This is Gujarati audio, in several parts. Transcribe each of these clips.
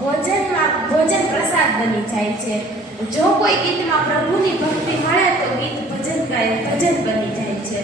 ભોજનમાં ભોજન પ્રસાદ બની જાય છે. જો કોઈ ગીતમાં પ્રભુની ભક્તિ મળે તો ગીત ભજન ભજન બની જાય છે.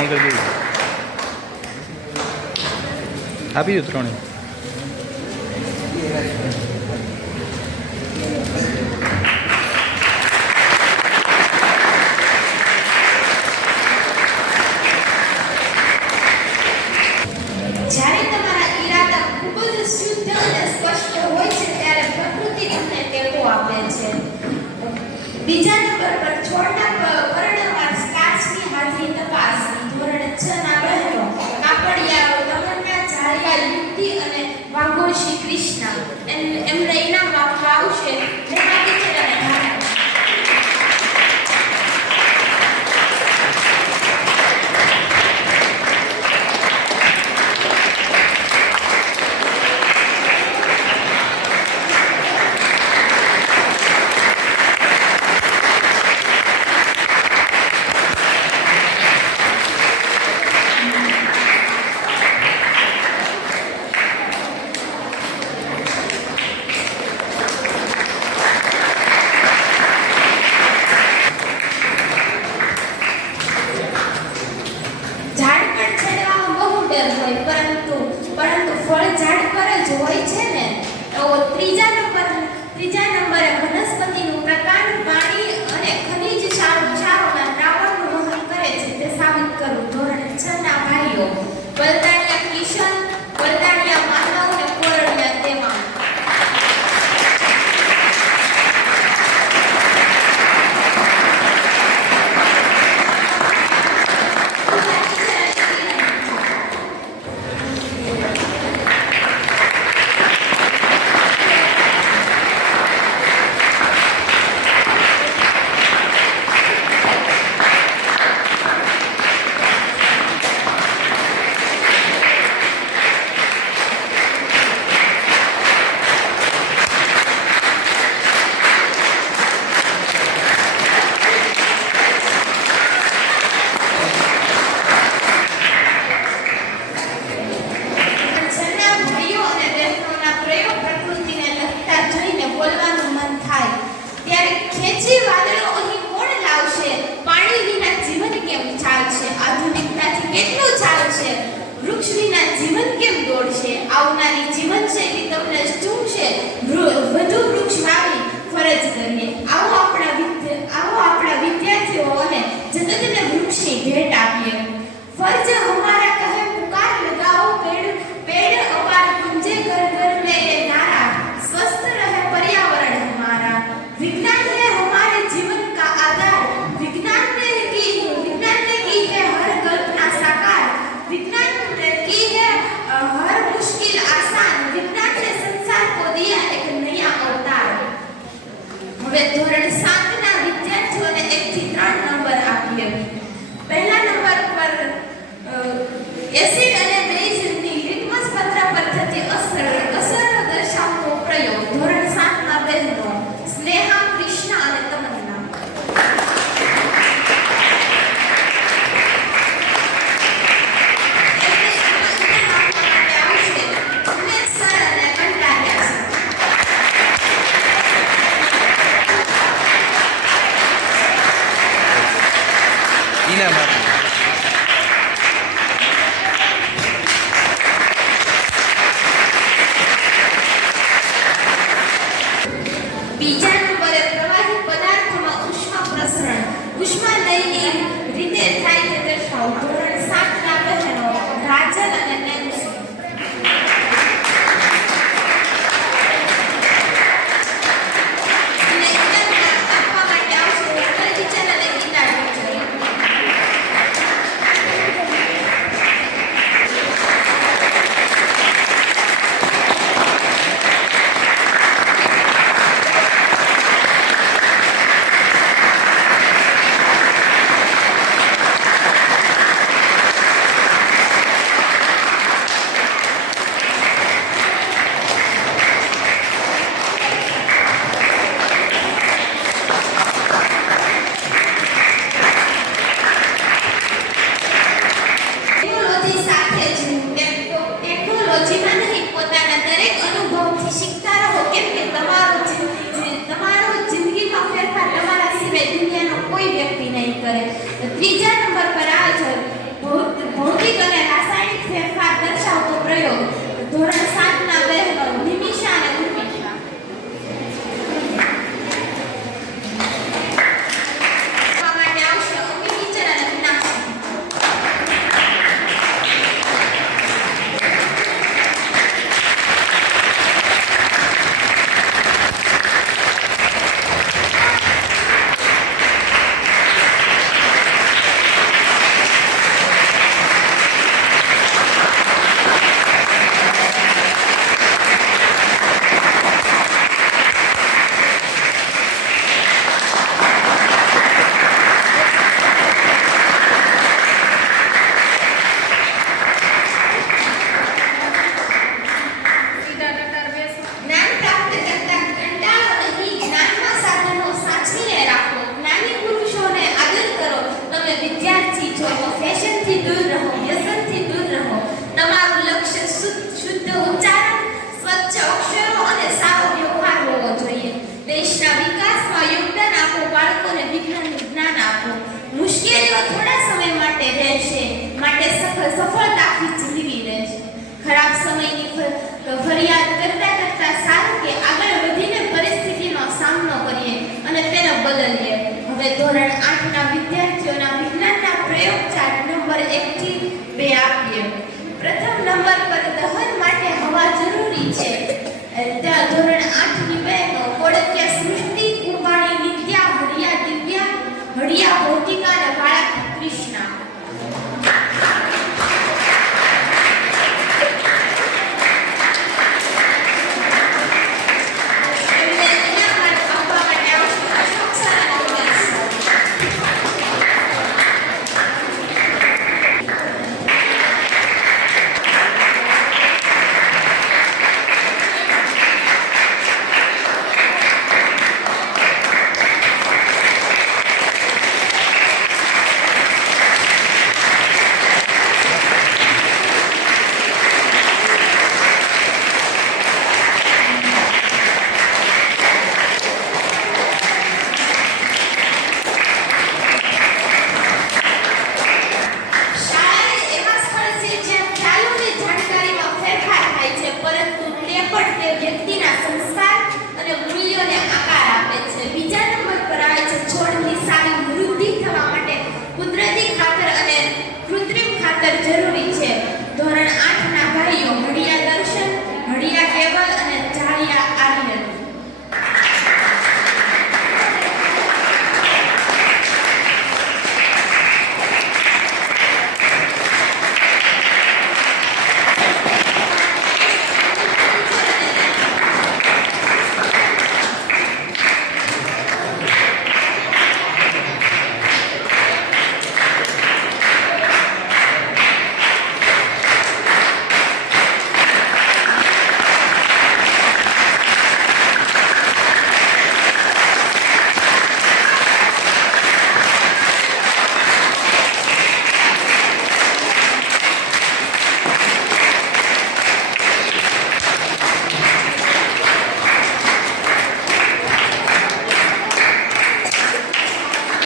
આગળ જોઈ આપી દો ત્રણે Shri Krishna. And embrace colour હોય, પરંતુ પરંતુ ફળ ઝાડ પર જ હોય છે ને? તો ત્રીજા નંબર, ત્રીજા નંબરે વનસ્પતિનું પ્રકાંડ પાણી અને ખનિજ ક્ષારોના દ્રાવણનું વહન કરે છે તે સાબિત કરવું ધોરણ છ ના ભાઈઓ Yes. ફેશનથી દૂર રહો વ્યસનથી દૂર રહો. માટે રહેશે ખરાબ સમયની ફરિયાદ કરતા કરતા આગળ વધીને પરિસ્થિતિનો સામનો કરીએ અને તેને બદલીએ. હવે ધોરણ આઠના વિદ્યાર્થીઓના વિજ્ઞાનના પ્રયોગ ચાર્ટ નંબર એક થી બે આપીએ. પ્રથમ નંબર પર દહન માટે હવા જરૂરી છે. ત્યાં ધોરણ આઠની બહેનો કોળકિયા